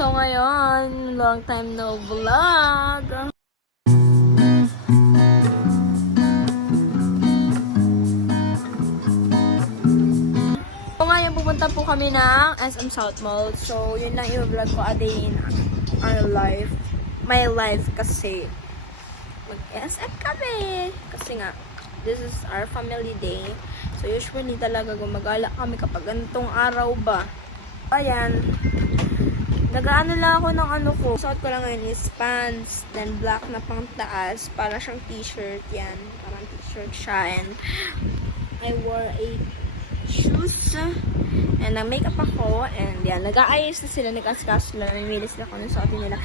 So ngayon, long time no vlog. So ngayon, pupunta po kami ng SM South Mall. So yun lang yung vlog ko a day in our life. My life kasi mag-SM kami. Kasi nga, this is our family day. So usually talaga gumagala kami kapag ganitong araw ba. Ayan. Nag-ano lang ako ng ano ko. Suot ko lang ngayon is pants, then black na pang taas. Para siyang t-shirt yan. Parang t-shirt siya. And I wore a shoes. And nag-makeup ako. And yan, nag-aayos na sila. Nag-askas sila. Namili sila kung anong suotin nila.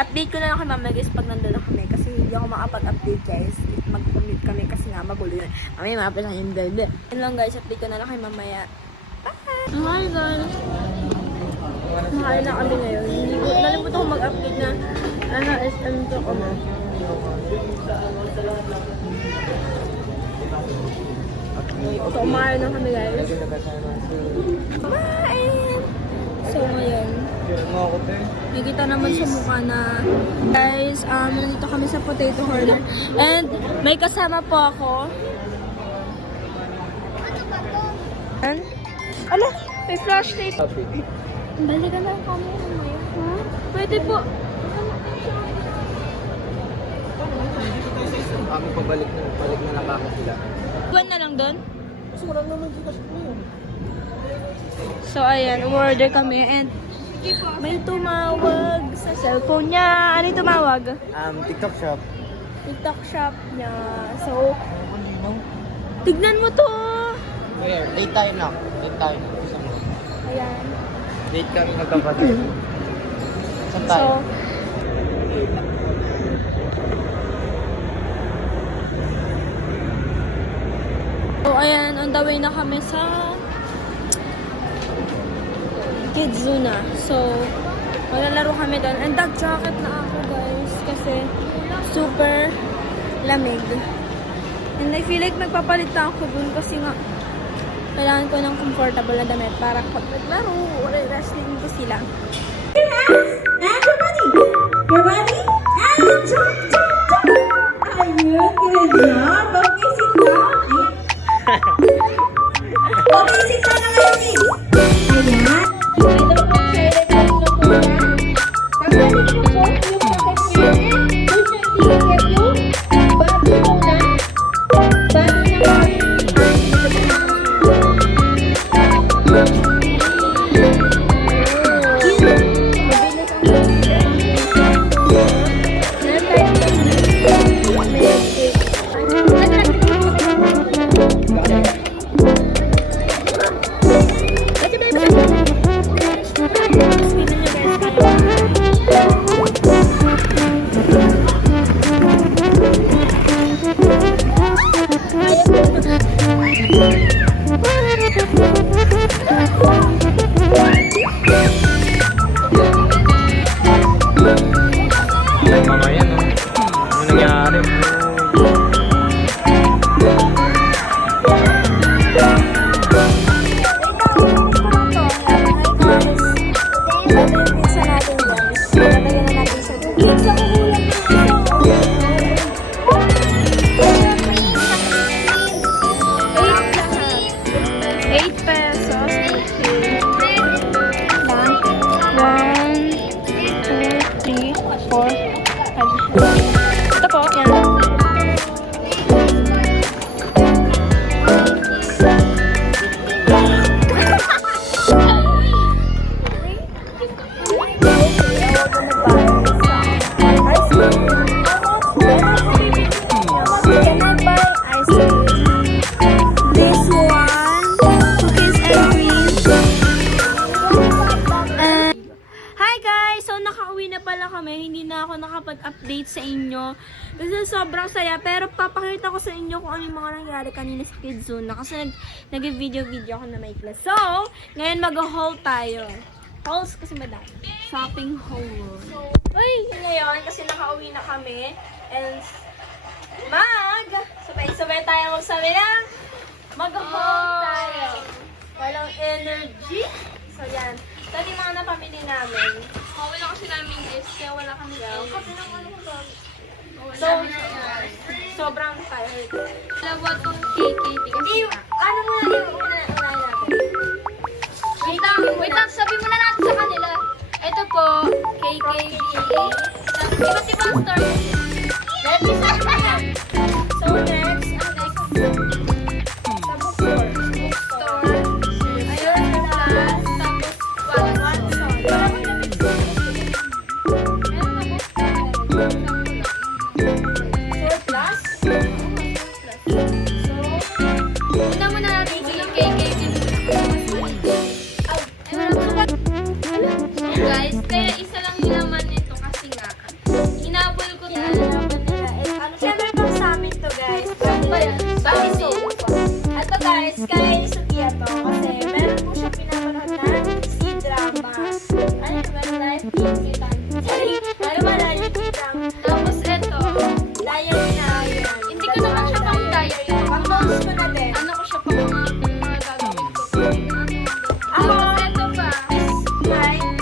Update ko na lang kay mama guys pag nandun na kami. Kasi hindi ako makapag-update guys. Mag-commute kami kasi nga magulo yun. Mamaya mapila yung bebe. Yan lang guys. Update ko na lang kay mamaya. Bye! Hi guys! Mahal na kami ngayon. Nalimutan ko mag-update na SM to kami. So, mahal na kami guys. Bye! So, ngayon. Nakikita naman sa mukha na guys, nandito kami sa potato corner. And may kasama po ako. And, ala, may flash tape. Balikan lang kami ngayon. Ha? Pwede po. Kami pabalik na lang ako sila. Iwan na lang doon? Kasi wala naman gigas ko yun. So, ayan, umorder kami and may tumawag sa cellphone niya. Ano yung tumawag? TikTok shop. TikTok shop niya. So, tignan mo to. Where? Date tayo na. Date tayo na. Ayan. Date kami magkapatid. Saan tayo? So, ayan, on the way na kami sa Kidzuna. So, maglalaro kami doon. And nag-jacket na ako, guys. Kasi, super lamig. And I feel like magpapalit na ako doon kasi nga, kailangan ko ng comfortable na damit para kapag naglaro, wrestling ko sila. Your hands and your body. Your body and jump, jump, jump. Ayun, good job. Okay, sit down. Okay, sit down na kayo, please. Ayan. Ito po, sir. Ito po na. Pagdating mo po, yung protect nyo yan. Doon siya itikip yung bago muna. Bago na Mamaya no. Ano nangyari? Ito po, yan. Hindi na ako nakapag-update sa inyo kasi sobrang saya, pero papakita ko sa inyo kung ano yung mga nangyari kanina sa Kidzuna kasi nag-video ako na may class. So, ngayon mag-haul tayo. Hauls kasi madami. Shopping haul. Uy, ngayon kasi nakauwi na kami and sabay-sabay tayo magsabi na mag-haul tayo. Walang energy. So, yan. So, yung mga napamili namin. kaya wala kami So, sobrang tired. Dalawa tong KKT kasi nga. Ano mo na yung unahin natin? Wait lang, sabi muna natin sa kanila. Ito po, KKT. Tapos iba't ibang store. So, next, sa bookstore. Store. Ayun, plus. Tapos, Watson. Wala mo na Meron na po. plus? Una muna natin yung KKT. Guys, kaya isa lang yung laman nito kasi nga, hinabol ko na. Siyempre pang sa amin to guys. Bakit so? Ito guys, kaya ni Sophia to. Kasi meron po siya pinapanood na C-drama. Ano ba na? Sorry. Ano ba na yung C-drama? Tapos ito, Diary na yan. hindi ko naman siya pang diary. Pang-notes ko na din. Ano ko siya pang mga gagawin ko. Ako, Tapos ito pa. Nine.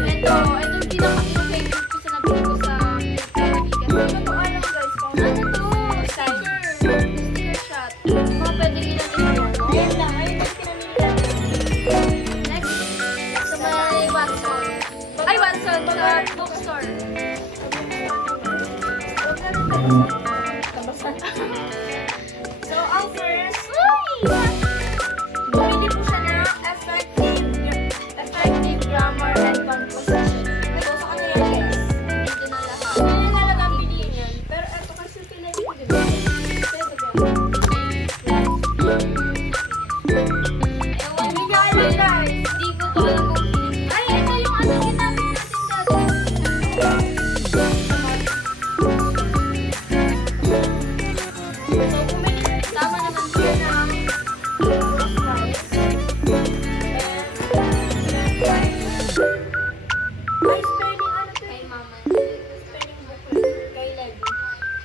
Ito, yung favorite ko sa nabili ko sa kaibigan. Ito, alam guys. Ano to? Sticker shot. Mga pwedeng ilagay mo. Ayun lang. Ayun lang pinamili natin. Next, sa may Watson. Ay, Watson, sa bookstore. So, ang first, bumili po siya ng effective grammar and composition. Ito sa kanya yan, guys. Ito na lahat. Hindi na talaga ang piliin yan. Pero ito kasi pinili ko din. Ito ba? Ewan Hindi niya alam, guys. Hindi ko to alam kung sino. Ay, ito yung ano ginamit natin dati. So, bumili Tama naman siya na. Ay, spelling ano to? Kay mama. Spelling booklet kay Levi.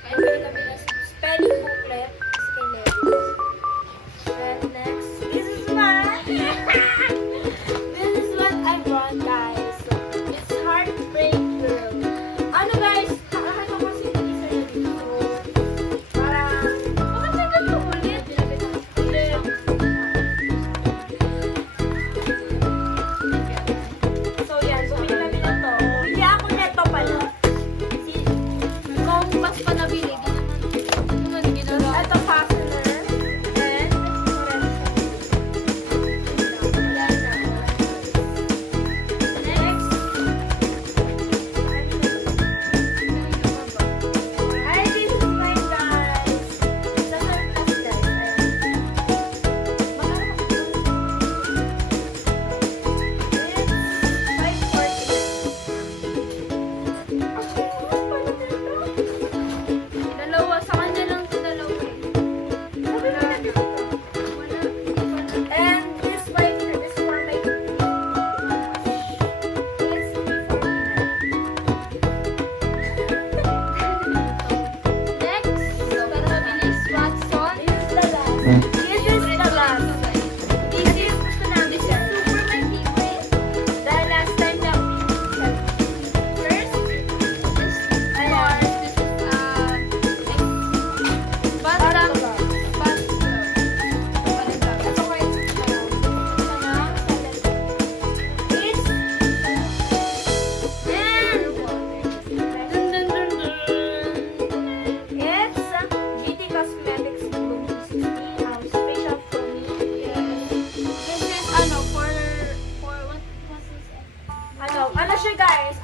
Ay, bili kami ng spelling booklet kay Levi. And next, this is what I brought, guys. It's Heartbreak Girl. Ano, guys? Nakakita ko si Lisa na dito. Parang, bakit siya ganito ulit? Ulit. So, yan. Bumili kami na to. Bili ako neto pala. Kung mas pa nabili, ganun ginawa. Ito, fastener. And, next. Ay, this is mine, guys. Sa surplus, guys. Dalawa, sa kanya lang ito dalawa eh. Wala. And this white shirt is for my Next, pero mabilis, Watson. This is the last. This is the last. This is gusto namin siya. Super my favorite. Dahil last time na first, This is basta. Basta. ito ko yung This Dun, dun, dun, dun. It's GT Cosmetics Bloom 60 special for me. This is ano, for what was this? Ano siya guys?